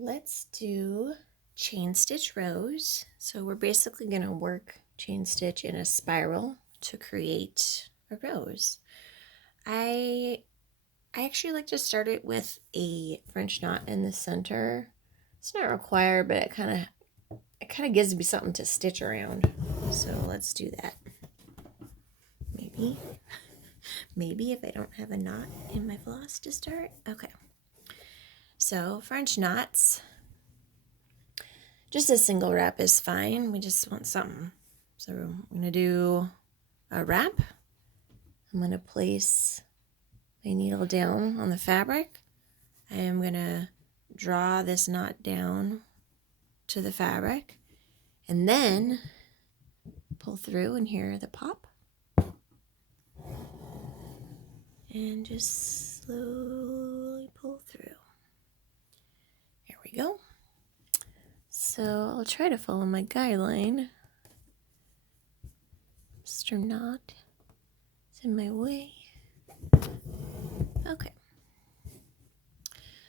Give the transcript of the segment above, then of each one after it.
let's do chain stitch rows. So we're basically going to work chain stitch in a spiral to create a rose. I actually like to start it with a French knot in the center. It's not required, but it kind of gives me something to stitch around. So let's do that. Maybe if I don't have a knot in my floss to start. Okay. So French knots, just a single wrap is fine. We just want something. So I'm going to do a wrap. I'm going to place my needle down on the fabric. I am going to draw this knot down to the fabric and then pull through and hear the pop. And just slowly pull through. There we go. So I'll try to follow my guideline. Mr. Knot is in my way. Okay.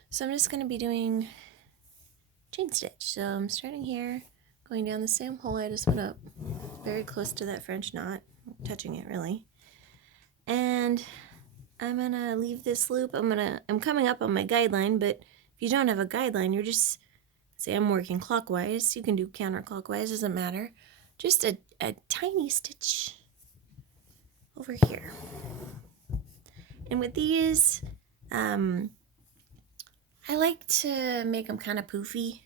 So I'm just going to be doing chain stitch. So I'm starting here, going down the same hole I just went up, very close to that French knot, touching it really. And I'm going to leave this loop. I'm coming up on my guideline, but if you don't have a guideline, you're just, say I'm working clockwise, you can do counterclockwise, doesn't matter. Just a tiny stitch over here. And with these, I like to make them kind of poofy,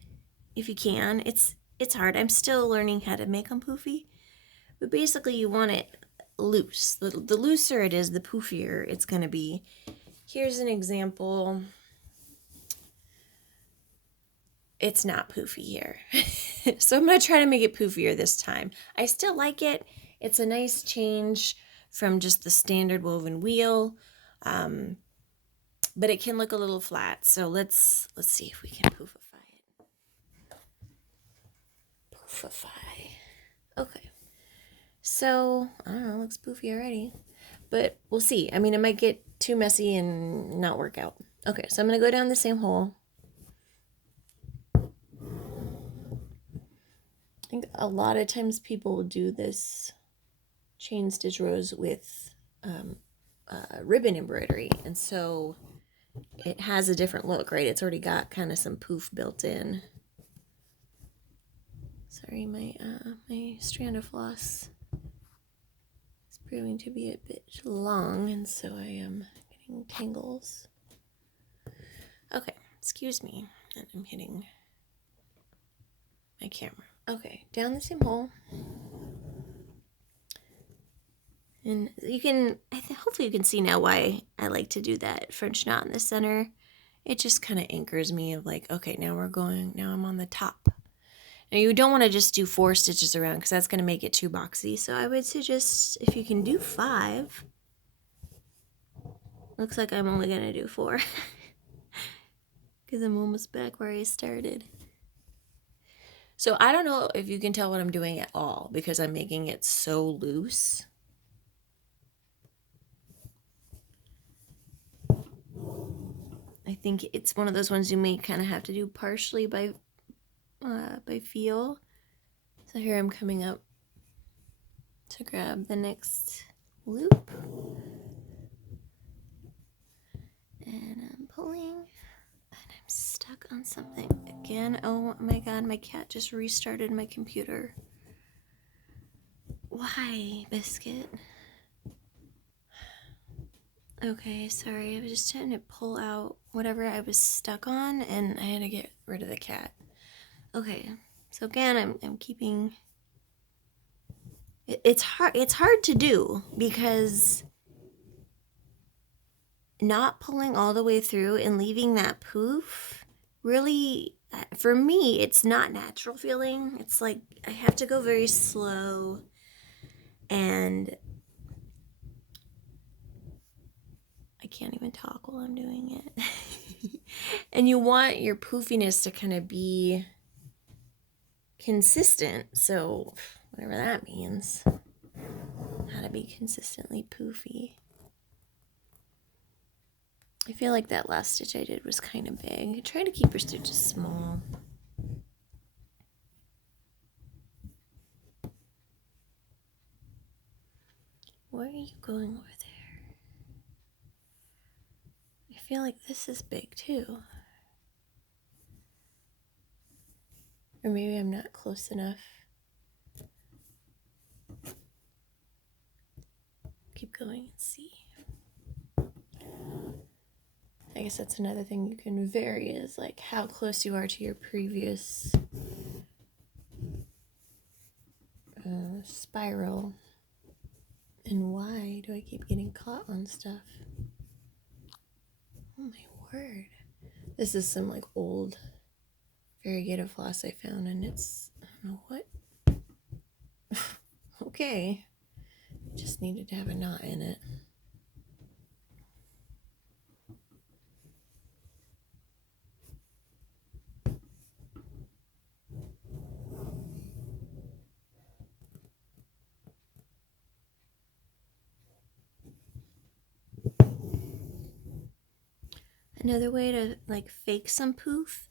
if you can. It's hard. I'm still learning how to make them poofy. But basically, you want it loose. The looser it is, the poofier it's going to be. Here's an example. It's not poofy here. So I'm going to try to make it poofier this time. I still like it. It's a nice change from just the standard woven wheel. But it can look a little flat. So let's see if we can poofify it. Poofify. Okay. So, I don't know, it looks poofy already. But we'll see. I mean, it might get too messy and not work out. Okay, so I'm going to go down the same hole. I think a lot of times people will do this chain stitch rows with ribbon embroidery. And so it has a different look, right? It's already got kind of some poof built in. Sorry, my strand of floss is proving to be a bit long, and so I am getting tangles. Okay, excuse me, and I'm hitting my camera. Okay, down the same hole. And you can, hopefully you can see now why I like to do that French knot in the center. It just kind of anchors me of like, okay, now I'm on the top. Now you don't want to just do 4 stitches around because that's going to make it too boxy. So I would suggest if you can do 5. Looks like I'm only going to do 4 because I'm almost back where I started. So I don't know if you can tell what I'm doing at all because I'm making it so loose. I think it's one of those ones you may kind of have to do partially by feel. So here I'm coming up to grab the next loop. And I'm pulling. And I'm stuck on something again. Oh my god, my cat just restarted my computer. Why, Biscuit? Okay, sorry. I was just trying to pull out whatever I was stuck on, and I had to get rid of the cat. Okay, so again, I'm keeping. It's hard. It's hard to do because not pulling all the way through and leaving that poof really, for me, it's not natural feeling. It's like I have to go very slow, and I can't even talk while I'm doing it. And you want your poofiness to kind of be consistent, so whatever that means. How to be consistently poofy. I feel like that last stitch I did was kind of big. Try to keep your stitches small. Where are you going over there? I feel like this is big too. Or maybe I'm not close enough. Keep going and see. I guess that's another thing you can vary is like how close you are to your previous spiral. And why do I keep getting caught on stuff? Oh my word. This is some like old variegated floss I found, and it's, I don't know what. Okay. Just needed to have a knot in it. Another way to like fake some poof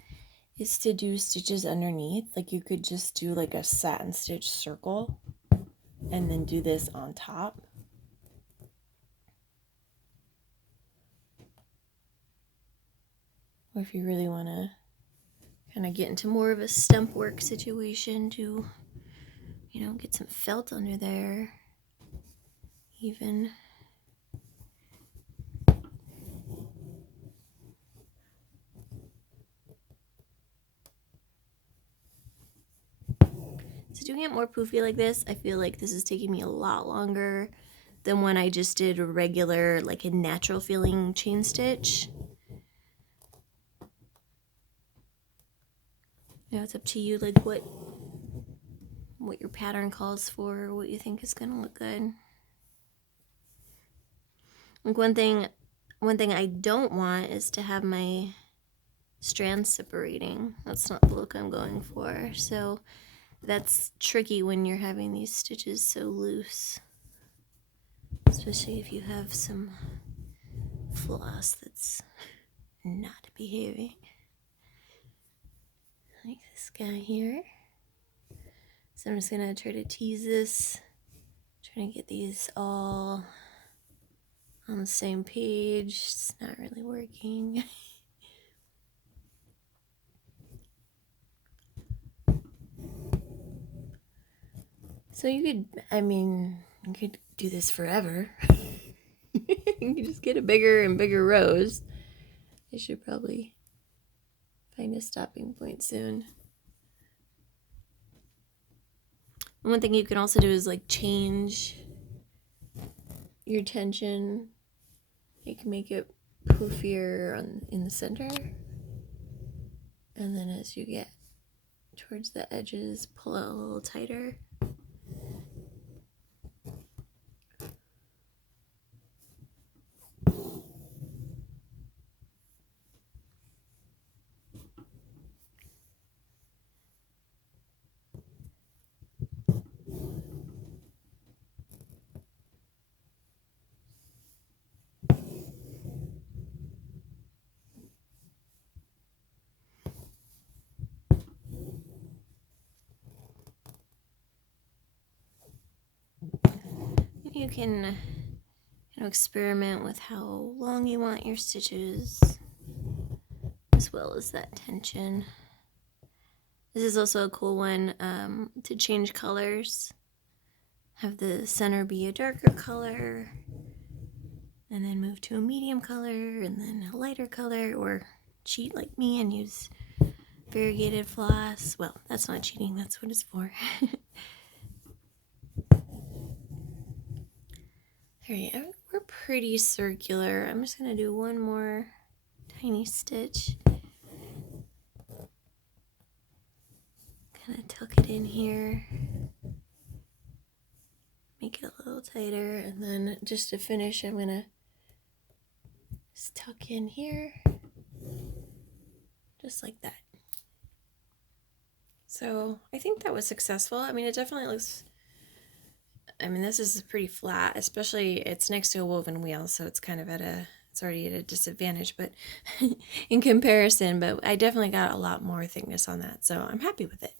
is to do stitches underneath. Like you could just do like a satin stitch circle and then do this on top. Or if you really want to kind of get into more of a stump work situation, to, you know, get some felt under there even. So doing it more poofy like this, I feel like this is taking me a lot longer than when I just did a regular, like a natural feeling chain stitch. Now it's up to you, like what your pattern calls for, what you think is gonna look good. Like one thing I don't want is to have my strands separating. That's not the look I'm going for. So that's tricky when you're having these stitches so loose, especially if you have some floss that's not behaving. Like this guy here. So I'm just gonna try to tease this, trying to get these all on the same page. It's not really working. So you could do this forever. You can just get a bigger and bigger rows. I should probably find a stopping point soon. And one thing you can also do is like change your tension. You can make it poofier in the center. And then as you get towards the edges, pull out a little tighter. You can experiment with how long you want your stitches, as well as that tension. This is also a cool one to change colors. Have the center be a darker color, and then move to a medium color, and then a lighter color, or cheat like me and use variegated floss. Well, that's not cheating, that's what it's for. Alright, we're pretty circular. I'm just gonna do one more tiny stitch. Kind of tuck it in here. Make it a little tighter, and then just to finish, I'm gonna just tuck in here. Just like that. So I think that was successful. I mean, it definitely looks, this is pretty flat, especially it's next to a woven wheel, so it's kind of at a that's already at a disadvantage, but in comparison, but I definitely got a lot more thickness on that, so I'm happy with it.